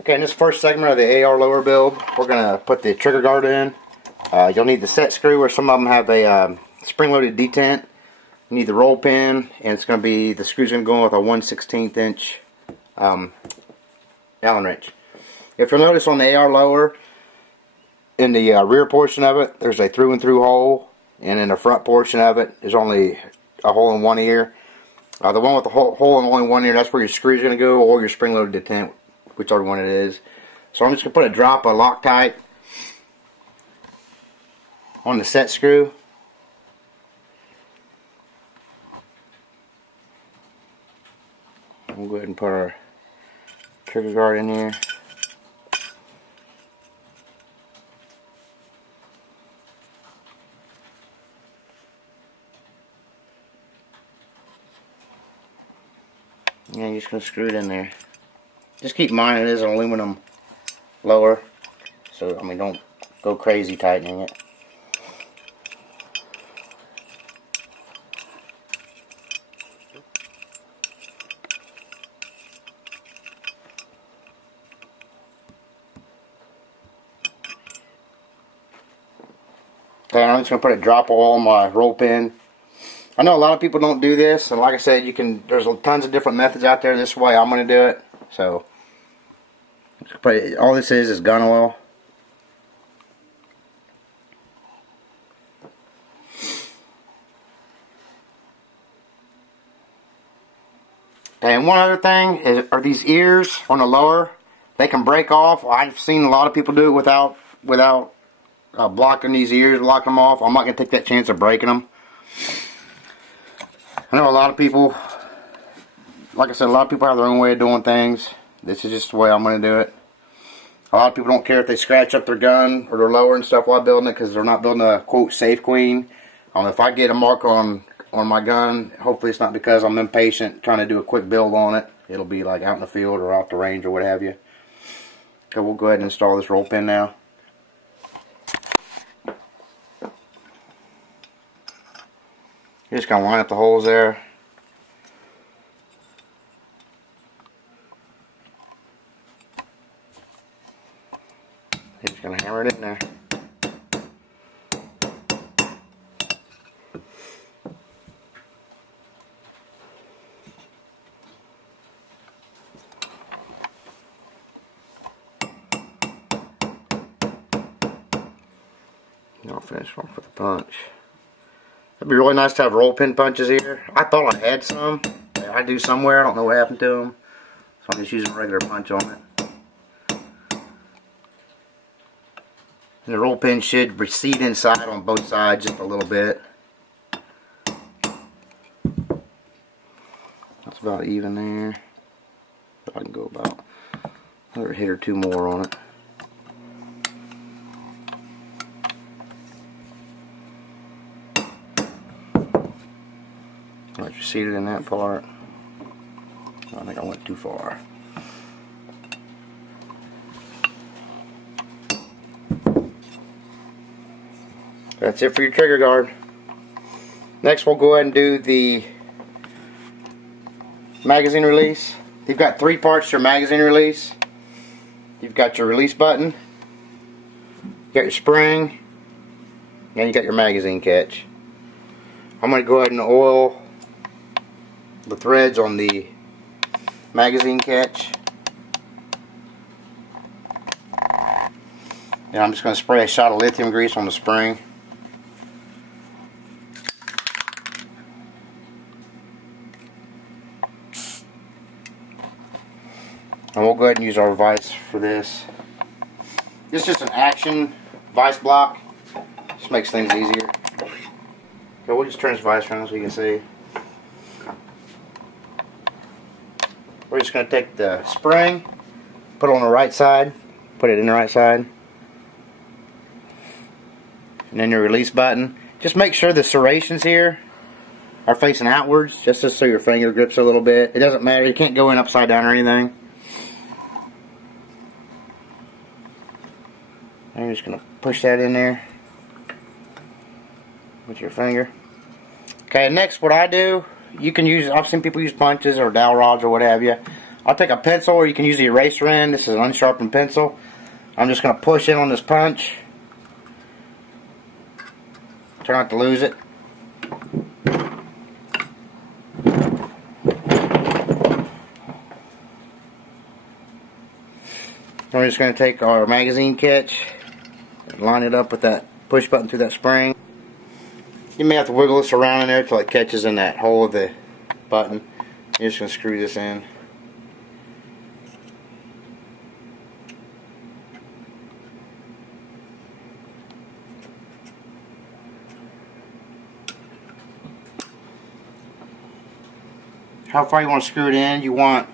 Okay, in this first segment of the AR lower build, we're going to put the trigger guard in. You'll need the set screw, where some of them have a spring-loaded detent. You need the roll pin, and it's going to be, the screw's going to go with a 1/16 inch Allen wrench. If you'll notice on the AR lower, in the rear portion of it, there's a through and through hole, and in the front portion of it, there's only a hole in one ear. The one with the hole in only one ear, that's where your screw's going to go, or your spring-loaded detent, whichever one it is. So I'm just going to put a drop of Loctite on the set screw. We'll go ahead and put our trigger guard in here. Yeah, you're just going to screw it in there. Just keep in mind it is an aluminum lower, so I mean, don't go crazy tightening it. Okay, I'm just going to put a drop of oil on my roll pin. I know a lot of people don't do this, and like I said, there's tons of different methods out there. This way I'm going to do it. So, all this is gun oil. Okay, and one other thing are these ears on the lower. They can break off. I've seen a lot of people do it without blocking these ears, locking them off. I'm not going to take that chance of breaking them. I know a lot of people, like I said, a lot of people have their own way of doing things. This is just the way I'm going to do it. A lot of people don't care if they scratch up their gun or their lower and stuff while building it, because they're not building a, quote, safe queen. If I get a mark on my gun, hopefully it's not because I'm impatient trying to do a quick build on it. It'll be like out in the field or out the range or what have you. So we'll go ahead and install this roll pin now. You're just going to line up the holes there. You're just going to hammer it in there. I'll finish off with a punch. It'd be really nice to have roll pin punches here. I thought I had some. I do somewhere. I don't know what happened to them. So I'm just using a regular punch on it. And the roll pin should recede inside on both sides just a little bit. That's about even there. So I can go about another hit or two more on it. Once you're seated in that part, I think I went too far. That's it for your trigger guard. Next we'll go ahead and do the magazine release. You've got three parts to your magazine release. You've got your release button, you got your spring, and you got your magazine catch. I'm going to go ahead and oil the threads on the magazine catch, and I'm just going to spray a shot of lithium grease on the spring. And we'll go ahead and use our vise for this. This is just an action vise block. Just makes things easier. So we'll just turn this vise around so you can see. We're just going to take the spring, put it on the right side, put it in the right side, and then your release button. Just make sure the serrations here are facing outwards, just so your finger grips a little bit. It doesn't matter, you can't go in upside down or anything. And you're just going to push that in there with your finger. Okay, next what I do, you can use, I've seen people use punches or dowel rods or what have you. I'll take a pencil, or you can use the eraser end. This is an unsharpened pencil. I'm just going to push in on this punch. Try not to lose it. We're just going to take our magazine catch and line it up with that push button through that spring. You may have to wiggle this around in there until it catches in that hole of the button. You're just going to screw this in. How far you want to screw it in? You want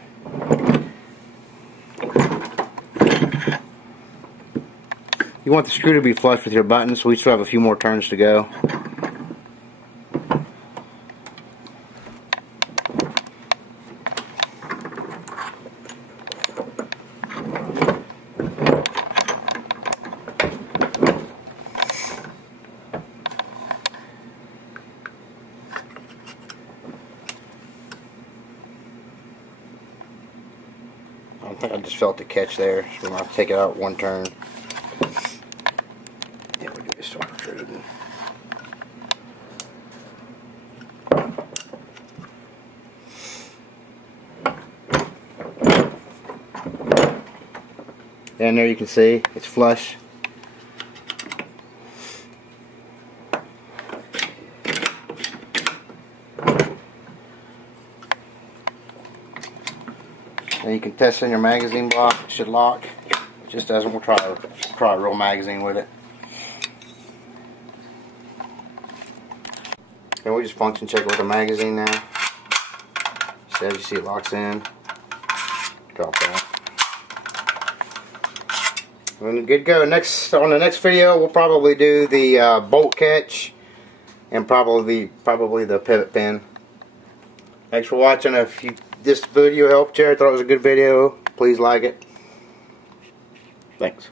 the screw to be flush with your button, so we still have a few more turns to go. I think I just felt the catch there, so I'm going to take it out one turn. Yeah, we'll do this one protruded. And there you can see it's flush. And you can test in your magazine block. It should lock. It just doesn't. We'll try a real magazine with it. And we just function check it with the magazine now. So as you see, it locks in. Drop that. And good to go. On the next video, we'll probably do the bolt catch and probably the pivot pin. Thanks for watching. If this video helped you, I thought it was a good video, please like it. Thanks.